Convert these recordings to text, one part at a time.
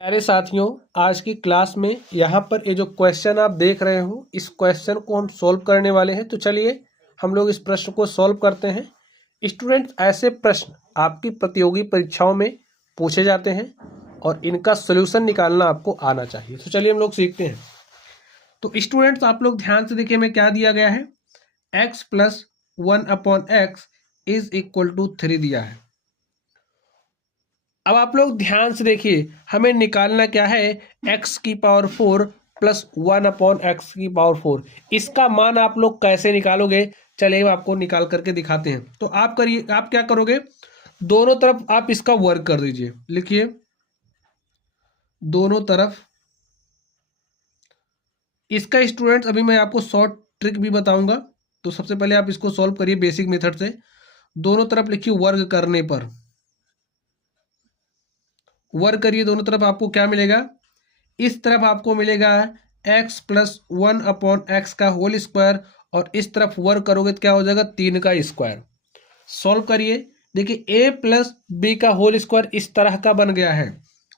प्यारे साथियों, आज की क्लास में यहाँ पर ये जो क्वेश्चन आप देख रहे हो, इस क्वेश्चन को हम सॉल्व करने वाले हैं। तो चलिए हम लोग इस प्रश्न को सॉल्व करते हैं। स्टूडेंट, ऐसे प्रश्न आपकी प्रतियोगी परीक्षाओं में पूछे जाते हैं और इनका सोल्यूशन निकालना आपको आना चाहिए। तो चलिए हम लोग सीखते हैं। तो स्टूडेंट्स, आप लोग ध्यान से देखिए, में क्या दिया गया है, x plus 1/x is equal to 3 दिया है। अब आप लोग ध्यान से देखिए, हमें निकालना क्या है, x की पावर 4 प्लस 1/x की पावर 4। इसका मान आप लोग कैसे निकालोगे, चलिए आपको निकाल करके दिखाते हैं। तो आप क्या करोगे, दोनों तरफ आप इसका वर्ग कर दीजिए। लिखिए, दोनों तरफ इसका स्टूडेंट्स अभी मैं आपको शॉर्ट ट्रिक भी बताऊंगा। तो सबसे पहले आप इसको सॉल्व करिए बेसिक मेथड से। दोनों तरफ लिखिए वर्ग करने पर, वर्ग करिए दोनों तरफ, आपको क्या मिलेगा, इस तरफ आपको मिलेगा x प्लस 1/x का होल स्क्वायर और इस तरफ वर्ग करोगे तो क्या हो जाएगा, 3 का स्क्वायर। सॉल्व करिए, देखिए a प्लस बी का होल स्क्वायर इस तरह का बन गया है।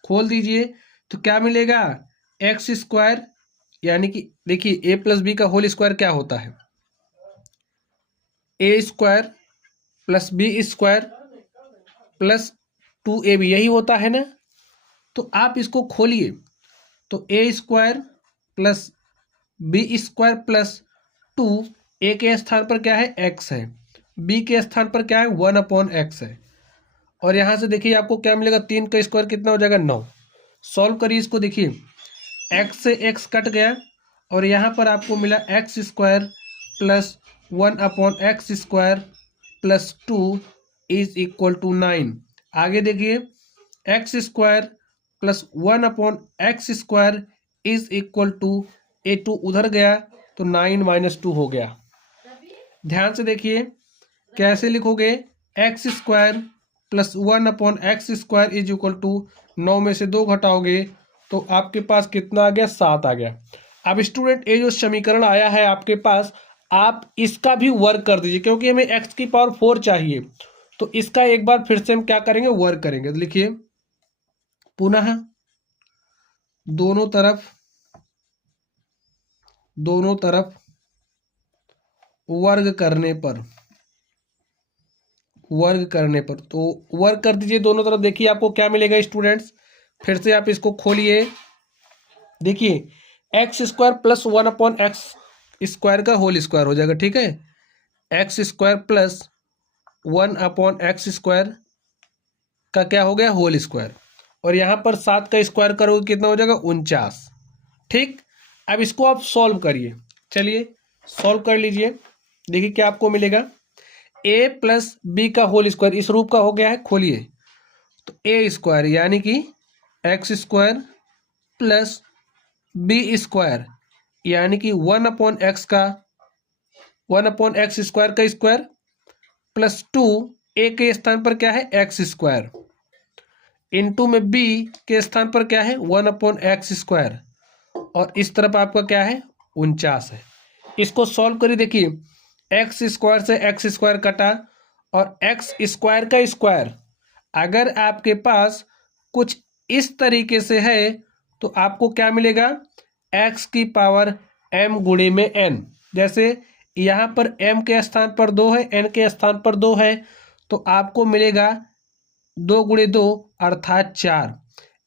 खोल दीजिए तो क्या मिलेगा, एक्स स्क्वायर, यानी कि देखिए a प्लस बी का होल स्क्वायर क्या होता है, a square plus B square plus 2ab, यही होता है ना। तो आप इसको खोलिए तो A square plus B square plus 2, A के स्थान पर क्या है, एक्स है, बी के स्थान पर क्या है, 1/x है। और यहां से देखिए आपको क्या मिलेगा, 3 का स्क्वायर कितना हो जाएगा, 9। सॉल्व करिए इसको, देखिए x से x कट गया और यहां पर आपको मिला x square plus 1/x square plus 2 is equal to 9। आगे देखिए, x square plus 1/x square is equal to, ए 2 उधर गया तो 9 माइनस 2 हो गया। ध्यान से देखिए कैसे लिखोगे, x square plus 1/x square is equal to 9 में से 2 घटाओगे तो आपके पास कितना आ गया, 7 आ गया। अब स्टूडेंट, ये जो समीकरण आया है आपके पास, आप इसका भी वर्ग कर दीजिए, क्योंकि हमें x की पावर 4 चाहिए। तो इसका एक बार फिर से हम क्या करेंगे, वर्ग करेंगे। तो लिखिए, पुनः दोनों तरफ वर्ग करने पर, तो वर्ग कर दीजिए दोनों तरफ। देखिए आपको क्या मिलेगा स्टूडेंट्स, फिर से आप इसको खोलिए, देखिए x square plus 1/x square का होल स्क्वायर हो जाएगा, ठीक है। X square plus 1/x square का क्या हो गया, होल स्क्वायर, और यहाँ पर 7 का स्क्वायर करोगे कितना हो जाएगा, 49। ठीक, अब इसको आप सॉल्व करिए। चलिए सॉल्व कर लीजिए, देखिए क्या आपको मिलेगा, a प्लस बी का होल स्क्वायर इस रूप का हो गया है। खोलिए तो a स्क्वायर यानी कि x square plus B square यानी कि 1/x का 1/x स्क्वायर का स्क्वायर प्लस 2, a के स्थान पर क्या है, एक्स स्क्वायर, इनटू में b के स्थान पर क्या है, 1/x स्क्वायर, और इस तरफ आपका क्या है, 49 है। इसको सॉल्व करिए, देखिए एक्स स्क्वायर से एक्स स्क्वायर कटा और एक्स स्क्वायर का स्क्वायर अगर आपके पास कुछ इस तरीके से है तो आपको क्या मिलेगा, एक्स की पावर m गुणे में n। जैसे यहाँ पर m के स्थान पर 2 है, n के स्थान पर 2 है, तो आपको मिलेगा 2 गुणे 2 अर्थात 4।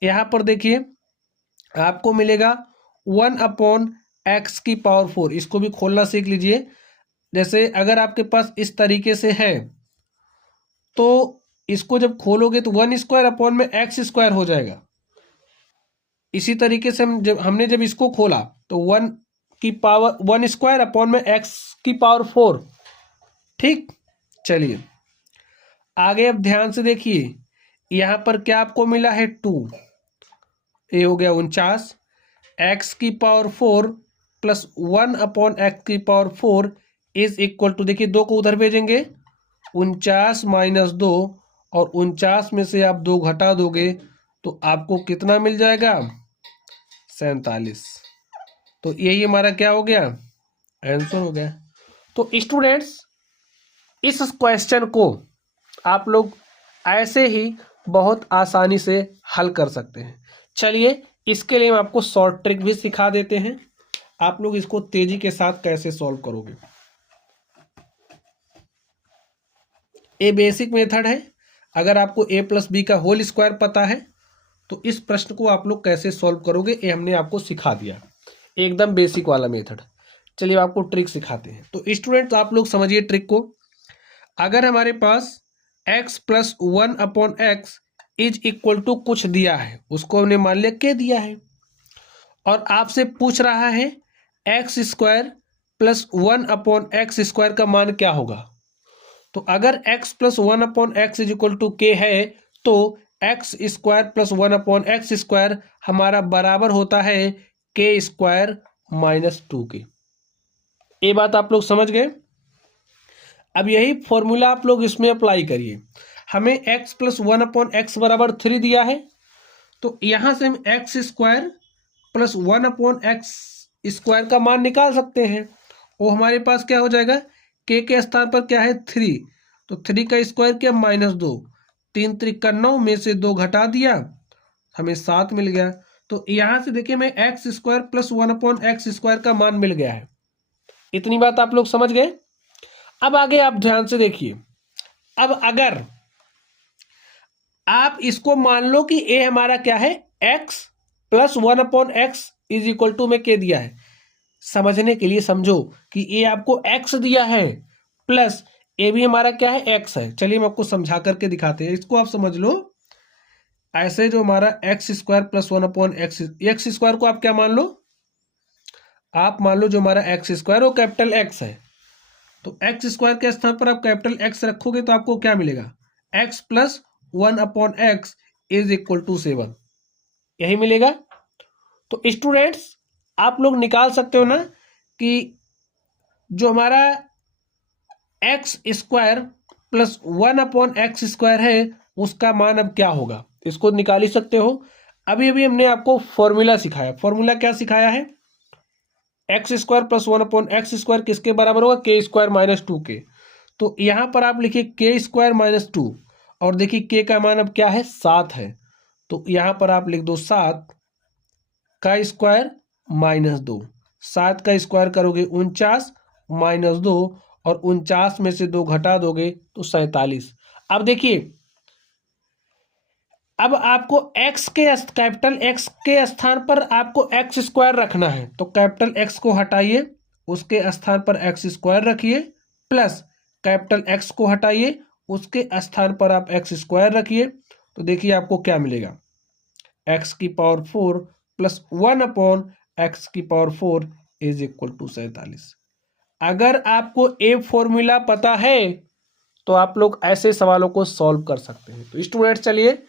यहाँ पर देखिए आपको मिलेगा 1/x की पावर 4। इसको भी खोलना सीख लीजिए। जैसे अगर आपके पास इस तरीके से है तो इसको जब खोलोगे तो 1/x² हो जाएगा। इसी तरीके से हमने जब इसको खोला तो 1 की पावर 1/x की पावर 4। ठीक, चलिए आगे अब ध्यान से देखिए, यहां पर क्या आपको मिला है, 2, ये हो गया 49, x की पावर 4 प्लस 1/x की पावर 4 इज इक्वल टू, देखिए 2 को उधर भेजेंगे, 49 माइनस 2, और 49 में से आप 2 घटा दोगे तो आपको कितना मिल जाएगा, 47। तो यही हमारा क्या हो गया, आंसर हो गया। तो स्टूडेंट्स, इस क्वेश्चन को आप लोग ऐसे ही बहुत आसानी से हल कर सकते हैं। चलिए इसके लिए हम आपको शॉर्ट ट्रिक भी सिखा देते हैं, आप लोग इसको तेजी के साथ कैसे सॉल्व करोगे। ये बेसिक मेथड है। अगर आपको a प्लस बी का होल स्क्वायर पता है तो इस प्रश्न को आप लोग कैसे सॉल्व करोगे ये हमने आपको सिखा दिया, एकदम बेसिक वाला मेथड। चलिए आपको ट्रिक सिखाते हैं। तो स्टूडेंट्स आप लोग समझिए ट्रिक को। अगर हमारे पास x plus 1/x is equal to कुछ दिया है, उसको हमने मान लिया k दिया है, और आपसे पूछ रहा है एक्स स्क्वायर प्लस 1/x² का मान क्या होगा। तो अगर x plus 1/x is equal to k है तो एक्स स्क्वायर प्लस 1/x² हमारा बराबर होता है k² माइनस 2k। ये बात आप लोग समझ गए। अब यही फॉर्मूला आप लोग इसमें अप्लाई करिए। हमें x प्लस 1/x बराबर 3 दिया है, तो यहां से हम x² प्लस 1/x² का मान निकाल सकते हैं। वो हमारे पास क्या हो जाएगा, k के स्थान पर क्या है 3, तो 3 का स्क्वायर क्या -2, 3 त्रिक 9 में से 2 घटा दिया, हमें 7 मिल गया। तो यहां से देखिए हमें x² प्लस 1/x² का मान मिल गया है। इतनी बात आप लोग समझ गए। अब आगे आप ध्यान से देखिए। अब अगर आप इसको मान लो कि a हमारा क्या है x plus 1/x is equal to में k दिया है, समझने के लिए समझो कि a आपको x दिया है प्लस a भी हमारा क्या है x है। चलिए हम आपको समझा करके दिखाते हैं, इसको आप समझ लो ऐसे। जो हमारा x² प्लस 1/x, x² को आप क्या मान लो, आप मान लो जो हमारा x² वो कैपिटल X है, तो x² के स्थान पर आप कैपिटल X रखोगे तो आपको क्या मिलेगा, x plus 1/x is equal to 7, यही मिलेगा। तो स्टूडेंट्स आप लोग निकाल सकते हो ना कि जो हमारा x² प्लस 1/x² है उसका मान अब क्या होगा, इसको निकाल ही सकते हो। अभी अभी हमने आपको फॉर्मूला सिखाया। फॉर्मूला क्या सिखाया है, x² प्लस 1/x² किसके बराबर होगा, k² माइनस 2k। तो यहां पर आप लिखिए k² माइनस 2, और देखिए k का मान अब क्या है 7 है, तो यहां पर आप लिख दो 7 का स्क्वायर माइनस 2, 7 का स्क्वायर करोगे 49 माइनस 2, और 49 में से 2 घटा दोगे तो 47। अब देखिए अब आपको x के कैपिटल X के स्थान पर आपको x² रखना है, तो कैपिटल X को हटाइए, उसके स्थान पर x² रखिए, प्लस कैपिटल X को हटाइए, उसके स्थान पर आप x² रखिए, तो देखिए आपको क्या मिलेगा, x⁴ plus 1/x⁴ is equal to 47। अगर आपको ए फॉर्मूला पता है तो आप लोग ऐसे सवालों को सॉल्व कर सकते हैं। तो स्टूडेंट्स चलिए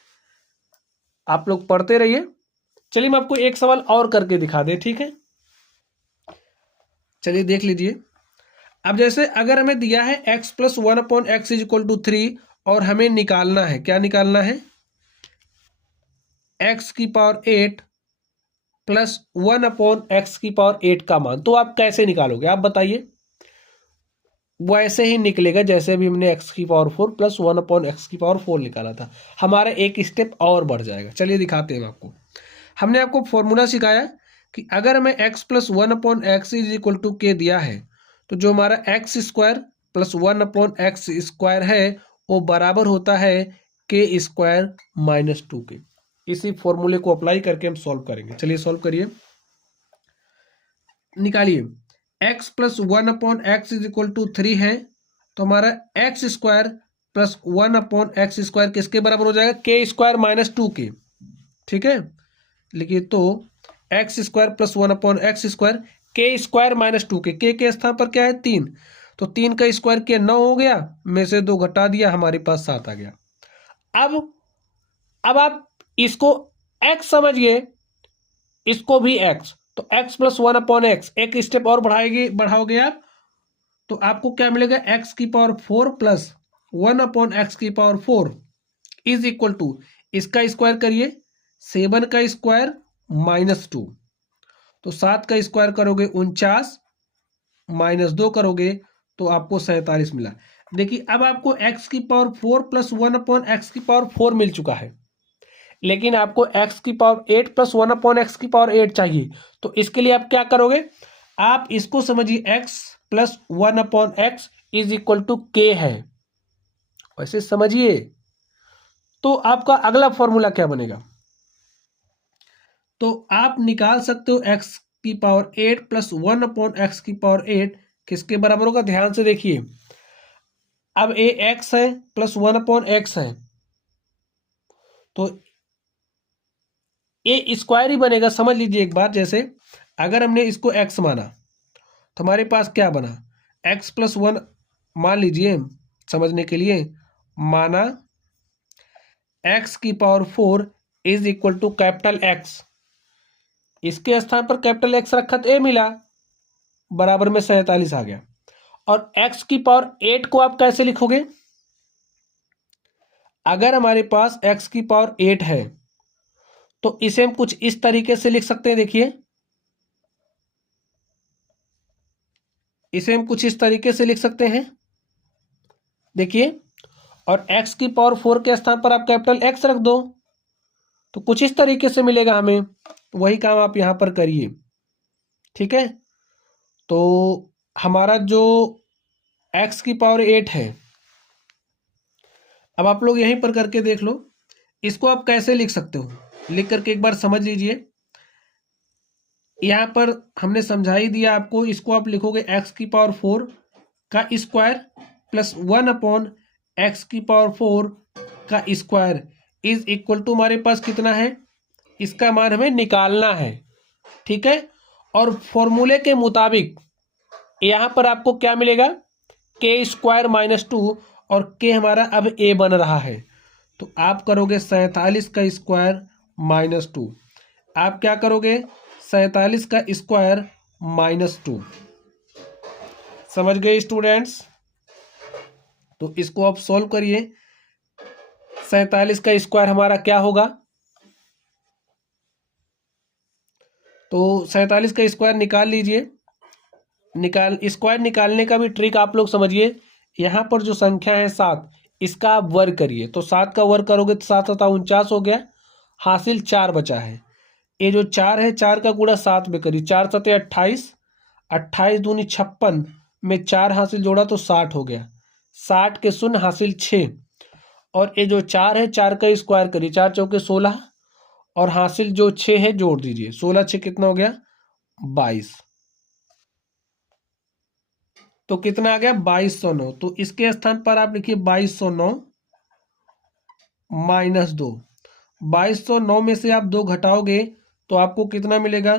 आप लोग पढ़ते रहिए। चलिए मैं आपको एक सवाल और करके दिखा दे, ठीक है। चलिए देख लीजिए। अब जैसे अगर हमें दिया है x plus 1/x is equal to 3, और हमें निकालना है, क्या निकालना है, x⁸ प्लस 1/x⁸ का मान। तो आप कैसे निकालोगे आप बताइए। वैसे ही निकलेगा जैसे अभी हमने x⁴ प्लस 1/x⁴ निकाला था, हमारा एक स्टेप और बढ़ जाएगा। चलिए दिखाते हैं आपको। हमने आपको फॉर्मूला सिखाया कि अगर हमें x plus 1/x is equal to k दिया है, तो जो हमारा x² प्लस 1/x² है वो बराबर होता है k² माइनस 2k। इसी फॉर्मूले को अप्लाई करके हम सॉल्व करेंगे। चलिए सॉल्व करिए, निकालिए। x plus 1/x is equal to 3 है, तो हमारा x² प्लस 1/x² किसके बराबर हो जाएगा, k² माइनस 2k, ठीक है। लिखिए तो x² plus 1/x² k² minus 2k, के स्थान पर क्या है 3, तो 3 का स्क्वायर किया 9 हो गया, में से 2 घटा दिया, हमारे पास 7 आ गया। अब आप इसको x समझिए, इसको भी x, तो x प्लस 1/x, एक स्टेप और बढ़ाओगे आप, तो आपको क्या मिलेगा, x⁴ plus 1/x⁴ is equal to, इसका स्क्वायर करिए 7 का स्क्वायर माइनस 2, तो 7 का स्क्वायर करोगे 49 माइनस 2 करोगे तो आपको 47 मिला। देखिए अब आपको x⁴ प्लस 1/x⁴ मिल चुका है। लेकिन आपको एक्स की पावर 8 प्लस 1/x की पावर 8 चाहिए। तो इसके लिए आप क्या करोगे, आप इसको समझिए x plus 1/x is equal to k है, वैसे समझिए। तो आपका अगला फॉर्मूला क्या बनेगा, तो आप निकाल सकते हो x की पावर 8 प्लस 1/x की पावर 8 किसके बराबर होगा, ध्यान से देखिए। अब ए x है प्लस 1/x है, तो ए स्क्वायर ही बनेगा। समझ लीजिए एक बार, जैसे अगर हमने इसको x माना तो हमारे पास क्या बना, x प्लस 1 मान लीजिए समझने के लिए, माना x की power 4 is equal to capital X, इसके स्थान पर कैपिटल X रखा तो a मिला, बराबर में 47 आ गया। और x की पावर 8 को आप कैसे लिखोगे, अगर हमारे पास x की पावर 8 है तो इसे हम कुछ इस तरीके से लिख सकते हैं, देखिए इसे हम कुछ इस तरीके से लिख सकते हैं, देखिए। और x की पावर 4 के स्थान पर आप कैपिटल X रख दो, तो कुछ इस तरीके से मिलेगा हमें। तो वही काम आप यहां पर करिए, ठीक है। तो हमारा जो x की पावर 8 है, अब आप लोग यहीं पर करके देख लो, इसको आप कैसे लिख सकते हो, लिख करके एक बार समझ लीजिए। यहां पर हमने समझा ही दिया आपको, इसको आप लिखोगे x की पावर 4 का स्क्वायर प्लस 1/x की पावर 4 का स्क्वायर इज इक्वल टू हमारे पास कितना है, इसका मान हमें निकालना है, ठीक है। और फॉर्मूले के मुताबिक यहां पर आपको क्या मिलेगा, k स्क्वायर माइनस 2, और k हमारा अब a बन रहा है, तो आप करोगे 47 का स्क्वायर माइनस 2, आप क्या करोगे 47 का स्क्वायर माइनस 2, समझ गए स्टूडेंट्स। तो इसको आप सॉल्व करिए, 47 का स्क्वायर हमारा क्या होगा, तो 47 का स्क्वायर निकाल लीजिए। स्क्वायर निकालने का भी ट्रिक आप लोग समझिए। यहां पर जो संख्या है 7, इसका आप वर्ग करिए, तो 7 का वर्ग करोगे तो 7 7 49 हो गया, हासिल 4 बचा है। ये जो 4 है, 4 का गुणा 7 में करिए, 4 7 28, 28 दूनी 56 में 4 हासिल जोड़ा तो 60 हो गया, 60 के शून्य हासिल 6, और ये जो 4 है 4 का स्क्वायर करिए, 4 चौके 16, और हासिल जो 6 है जोड़ दीजिए, 16 6 कितना हो गया 22, तो कितना आ गया 2209। तो इसके स्थान पर आप लिखिए 2209 माइनस 2, 2209 में से आप 2 घटाओगे तो आपको कितना मिलेगा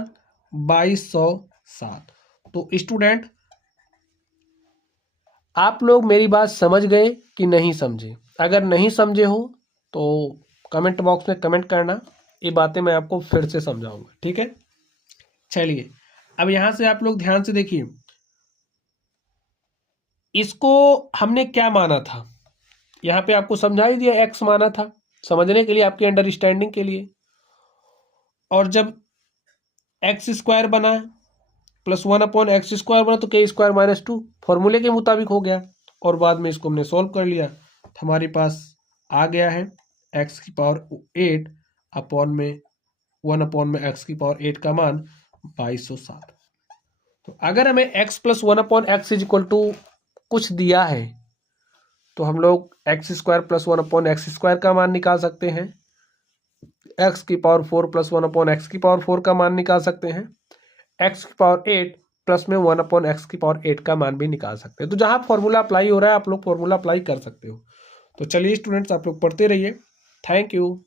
2207। तो स्टूडेंट आप लोग मेरी बात समझ गए कि नहीं समझे, अगर नहीं समझे हो तो कमेंट बॉक्स में कमेंट करना, ये बातें मैं आपको फिर से समझाऊंगा, ठीक है। चलिए अब यहां से आप लोग ध्यान से देखिए, इसको हमने क्या माना था, यहाँ पे आपको समझा ही दिया, x माना था समझने के लिए, आपके अंडरस्टैंडिंग के लिए। और जब एक्स स्क्वायर बना प्लस 1/x स्क्वायर बना तो k स्क्वायर माइनस 2 फॉर्मूले के मुताबिक हो गया, और बाद में इसको हमने सॉल्व कर लिया तो हमारे पास आ गया है x की पावर 8 अपॉन में 1/x की पावर 8 का मान 2207। तो अगर हमें x plus 1/x is equal to कुछ दिया है तो हम लोग x square plus 1/x square का मान निकाल सकते हैं, एक्स की पावर 4 प्लस 1/x की पावर 4 का मान निकाल सकते हैं, एक्स की पावर 8 प्लस में 1/x की पावर 8 का मान भी निकाल सकते हैं। तो जहां फॉर्मूला अप्लाई हो रहा है आप लोग फॉर्मूला अप्लाई कर सकते हो। तो चलिए स्टूडेंट्स आप लोग पढ़ते रहिए, थैंक यू।